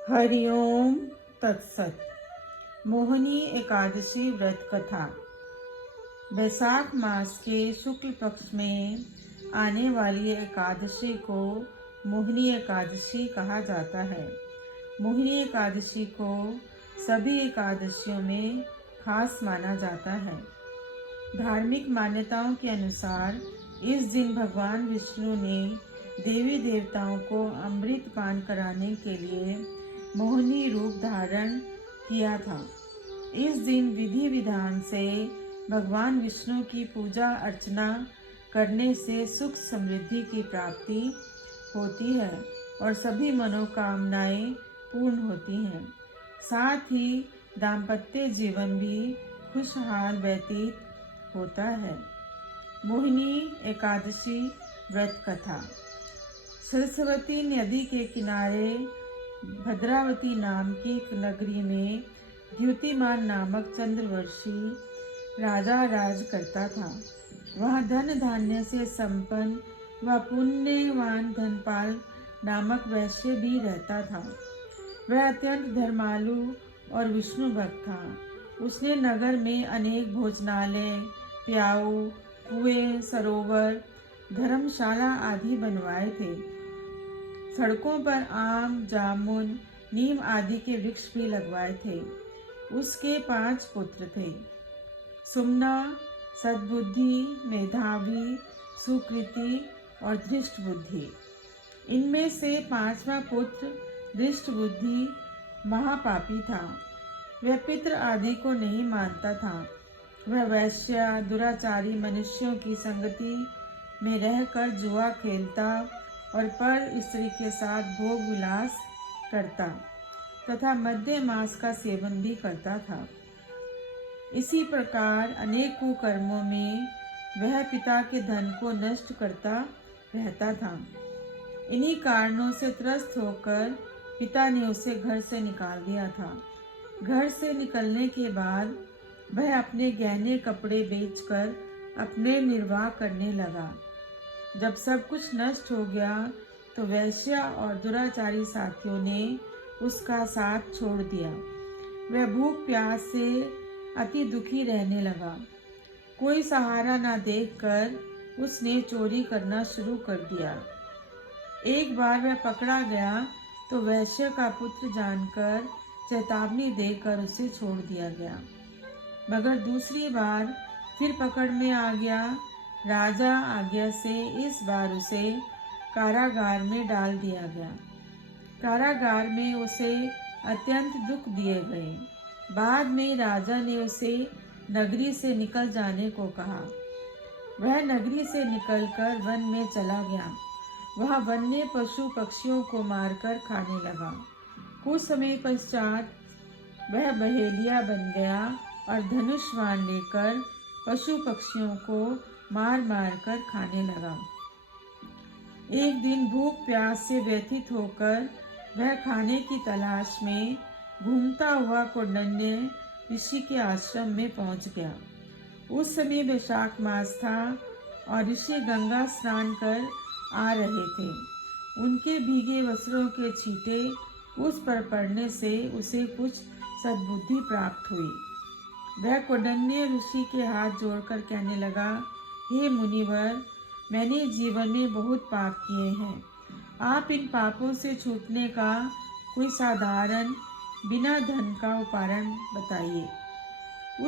हरिओम तत्सत। मोहिनी एकादशी व्रत कथा। बैसाख मास के शुक्ल पक्ष में आने वाली एकादशी को मोहिनी एकादशी कहा जाता है। मोहिनी एकादशी को सभी एकादशियों में खास माना जाता है। धार्मिक मान्यताओं के अनुसार इस दिन भगवान विष्णु ने देवी देवताओं को अमृत पान कराने के लिए मोहिनी रूप धारण किया था। इस दिन विधि विधान से भगवान विष्णु की पूजा अर्चना करने से सुख समृद्धि की प्राप्ति होती है और सभी मनोकामनाएं पूर्ण होती हैं। साथ ही दाम्पत्य जीवन भी खुशहाल व्यतीत होता है। मोहिनी एकादशी व्रत कथा। सरस्वती नदी के किनारे भद्रावती नाम की एक नगरी में द्युतिमान नामक चंद्रवर्षी राजा राज करता था। वहाँ धन धान्य से संपन्न व पुण्यवान धनपाल नामक वैश्य भी रहता था। वह अत्यंत धर्मालु और विष्णु भक्त था। उसने नगर में अनेक भोजनालय, प्याऊ, कुएं, सरोवर, धर्मशाला आदि बनवाए थे। सड़कों पर आम, जामुन, नीम आदि के वृक्ष भी लगवाए थे। उसके 5 पुत्र थे: सुमना, सद्बुद्धि, मेधावी, सुकृति और धृष्ट बुद्धि। इनमें से 5वां पुत्र धृष्ट बुद्धि महापापी था। वह पितृ आदि को नहीं मानता था। वह वैश्य, दुराचारी मनुष्यों की संगति में रहकर जुआ खेलता और पर स्त्री के साथ भोग विलास करता तथा मद्य मांस का सेवन भी करता था। इसी प्रकार अनेक कुकर्मों में वह पिता के धन को नष्ट करता रहता था। इन्हीं कारणों से त्रस्त होकर पिता ने उसे घर से निकाल दिया था। घर से निकलने के बाद वह अपने गहने कपड़े बेचकर अपने निर्वाह करने लगा। जब सब कुछ नष्ट हो गया तो वैश्य और दुराचारी साथियों ने उसका साथ छोड़ दिया। वह भूख प्यास से अति दुखी रहने लगा। कोई सहारा न देखकर उसने चोरी करना शुरू कर दिया। एक बार वह पकड़ा गया तो वैश्य का पुत्र जानकर चेतावनी देकर उसे छोड़ दिया गया। मगर दूसरी बार फिर पकड़ में आ गया। राजा आज्ञा से इस बार उसे कारागार में डाल दिया गया। कारागार में उसे अत्यंत दुख दिए गए। बाद में राजा ने उसे नगरी से निकल जाने को कहा। वह नगरी से निकलकर वन में चला गया। वह वन्य पशु पक्षियों को मारकर खाने लगा। कुछ समय पश्चात वह बहेलिया बन गया और धनुष बाण लेकर पशु पक्षियों को मार मार कर खाने लगा। एक दिन भूख प्यास से व्यथित होकर वह खाने की तलाश में घूमता हुआ कौंडिन्य ऋषि के आश्रम में पहुंच गया। उस समय बैसाख मास था और ऋषि गंगा स्नान कर आ रहे थे। उनके भीगे वस्त्रों के छींटे उस पर पड़ने से उसे कुछ सद्बुद्धि प्राप्त हुई। वह कौंडिन्य ऋषि के हाथ जोड़कर कहने लगा, हे मुनिवर, मैंने जीवन में बहुत पाप किए हैं। आप इन पापों से छूटने का कोई साधारण बिना धन का उपाय बताइए।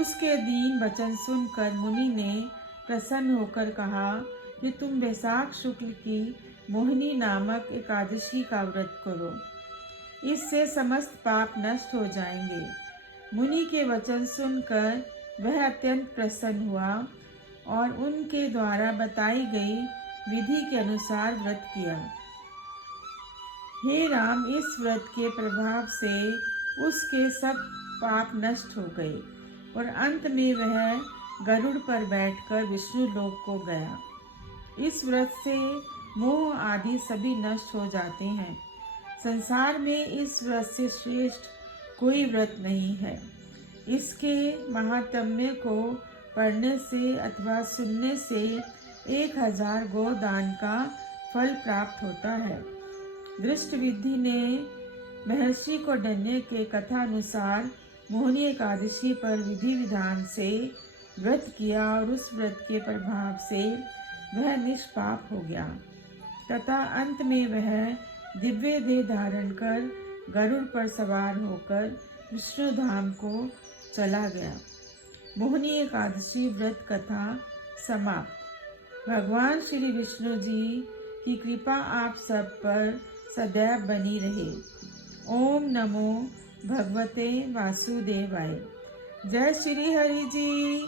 उसके दीन वचन सुनकर मुनि ने प्रसन्न होकर कहा कि तुम बैसाख शुक्ल की मोहिनी नामक एकादशी का व्रत करो। इससे समस्त पाप नष्ट हो जाएंगे। मुनि के वचन सुनकर वह अत्यंत प्रसन्न हुआ और उनके द्वारा बताई गई विधि के अनुसार व्रत किया। हे राम, इस व्रत के प्रभाव से उसके सब पाप नष्ट हो गए और अंत में वह गरुड़ पर बैठकर विष्णु लोक को गया। इस व्रत से मोह आदि सभी नष्ट हो जाते हैं। संसार में इस व्रत से श्रेष्ठ कोई व्रत नहीं है। इसके महात्म्य को पढ़ने से अथवा सुनने से 1000 गोदान का फल प्राप्त होता है। दृष्टविद्धि ने महर्षि कौंडिन्य के कथानुसार मोहिनी एकादशी पर विधि विधान से व्रत किया और उस व्रत के प्रभाव से वह निष्पाप हो गया तथा अंत में वह दिव्य देह धारण कर गरुड़ पर सवार होकर विष्णु धाम को चला गया। मोहिनी एकादशी व्रत कथा समाप्त। भगवान श्री विष्णु जी की कृपा आप सब पर सदैव बनी रहे। ओम नमो भगवते वासुदेवाय। जय श्री हरि जी।